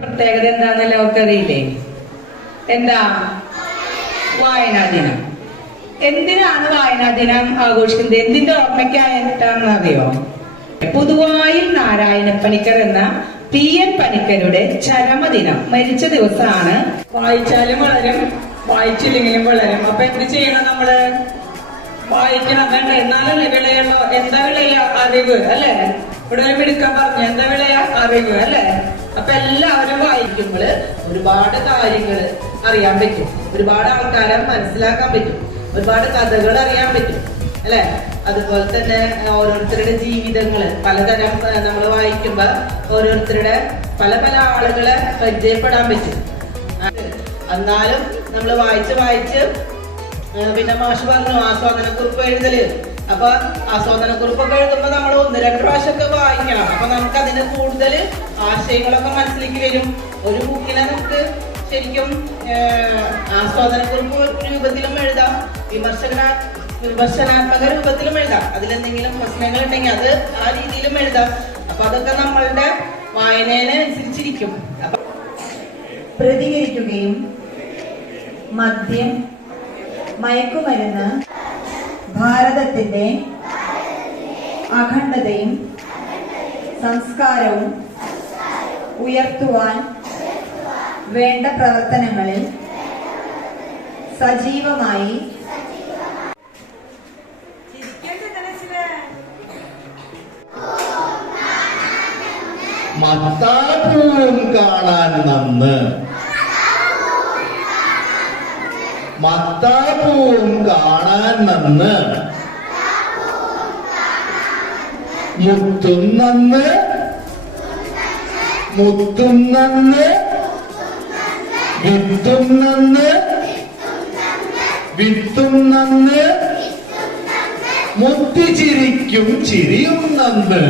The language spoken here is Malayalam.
പ്രത്യേകത എന്താന്ന് എല്ലാവർക്കും അറിയില്ലേ? എന്താ? വായനാ ദിനം. എന്തിനാണ് വായനാ ദിനം ആഘോഷിക്കുന്നത്? എന്തിന്റെ ഓർമ്മയ്ക്കായിട്ടാണെന്ന് അറിയോ? പുതുവായിൽ നാരായണ പണിക്കർ എന്ന PN പണിക്കരുടെ ചരമദിനം, മരിച്ച ദിവസമാണ്. വായിച്ചാലും വളരും, വായിച്ചില്ലെങ്കിലും വളരും. അപ്പൊ എന്ത് ചെയ്യണം? നമ്മള് വായിക്കണം. വേണ്ട, എന്നാലല്ലേ വിളയുള്ള. എന്താ വിളയ? അറിവ് അല്ലെ? ഇവിടെ ഒരു മിടുക്കാൻ പറഞ്ഞു, എന്താ വിളയ? അറിവ് അല്ലെ? അപ്പൊ എല്ലാവരും വായിക്കുമ്പോൾ ഒരുപാട് കാര്യങ്ങൾ അറിയാൻ പറ്റും, ഒരുപാട് ആൾക്കാരെ മനസ്സിലാക്കാൻ പറ്റും, ഒരുപാട് കഥകൾ അറിയാൻ പറ്റും അല്ലെ? അതുപോലെ തന്നെ ഓരോരുത്തരുടെ ജീവിതങ്ങള് പലതരം നമ്മൾ വായിക്കുമ്പോ ഓരോരുത്തരുടെ പല പല ആളുകളെ പരിചയപ്പെടാൻ പറ്റും. എന്നാലും നമ്മൾ വായിച്ച് പിന്നെ മാഷ് പറഞ്ഞു ആസ്വാദനക്കുറിപ്പ് എഴുതല്. അപ്പൊ ആസ്വാദനക്കുറിപ്പൊക്കെ എഴുതുമ്പോ നമ്മൾ 1-2 പ്രാവശ്യമൊക്കെ വായിക്കണം. അപ്പൊ നമുക്ക് അതിന് കൂടുതൽ ആശയങ്ങളൊക്കെ മനസ്സിലേക്ക് വരും. ഒരു ബുക്കിനെ നമുക്ക് ശരിക്കും ആസ്വാദനക്കുറിപ്പ് രൂപത്തിലും എഴുതാം, വിമർശനാത്മക രൂപത്തിലും എഴുതാം. അതിലെന്തെങ്കിലും പ്രശ്നങ്ങൾ ഉണ്ടെങ്കിൽ അത് ആ രീതിയിലും എഴുതാം. അപ്പൊ അതൊക്കെ നമ്മളുടെ വായനേനനുസരിച്ചിരിക്കും. പ്രതികരിക്കുകയും മദ്യം, മയക്കുമരുന്ന്, ഭാരതത്തിന്റെ അഖണ്ഡതയും സംസ്കാരവും ഉയർത്തുവാൻ വേണ്ട പ്രവർത്തനങ്ങളിൽ സജീവമായി മത്താപൂവും കാണാൻ നന്ന്, മത്താപൂവും കാണാൻ നന്ന്, മുത്തും നന്ന്, മുത്തും നന്ന്, വിത്തും നന്ന്, വിത്തും നന്ന്, മുത്തിച്ചിരിക്കും ചിരിയും നന്ന്.